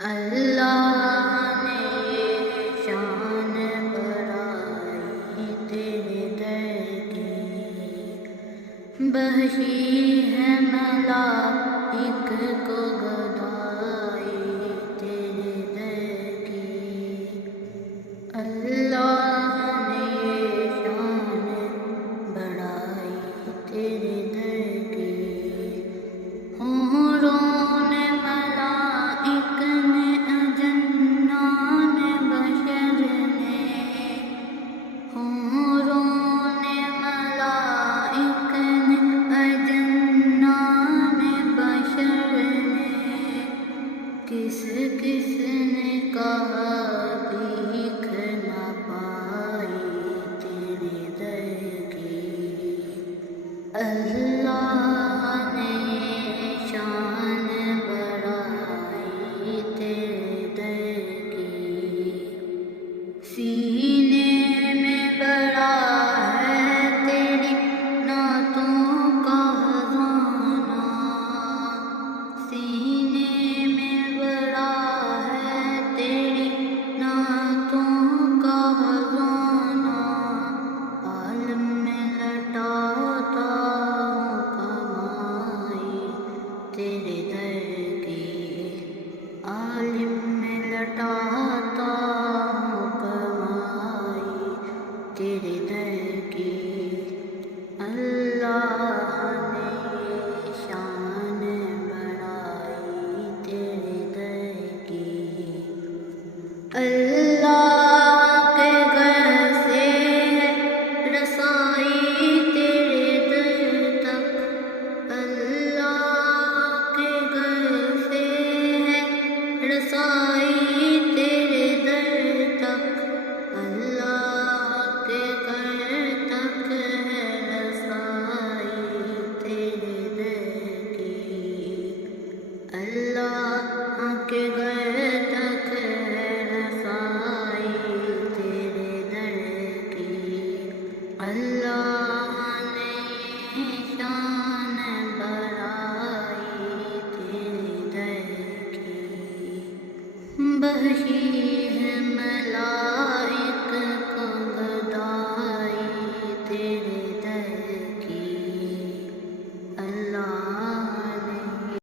اللہ نے یہ شان بڑھائی تیرے در کی، بخشی ہے ملائک کو گدائی تیرے در کی۔ اللہ نے یہ شان بڑھائی تیرے در کی، حوروں نے ملائک نے جنان بشر نے، حوروں نے ملائک نے جنان بشر نے، کس کس نے کہا بھیک نہ پائی تیرے در کی۔ اللہ نے یہ شان بڑھائی تیرے در کی، سینے میں بڑا ہے تیری نعتوں کا خزانہ، سینے میں بڑا ہے تیری نعتوں کا خزانہ، عالم میں لٹاتا ہوں کمائی تیرے در کی، عالم میں لٹاتا ہوں کمائی تیرے در کی۔ اللہ نے یہ شان بڑھائی تیرے در کی، اللہ کے گھر سے ہے رسائی تیرے در تک، اللہ کے گھر سے ہے رسائی تیرے در تک، اللہ کے گھر تک ہے رسائی تیرے در کی، اللہ کے گھر تک ہے رسائی تیرے در کی۔ اللہ نے یہ شان بڑھائی تیرے در کی، بخشی ہے ملائک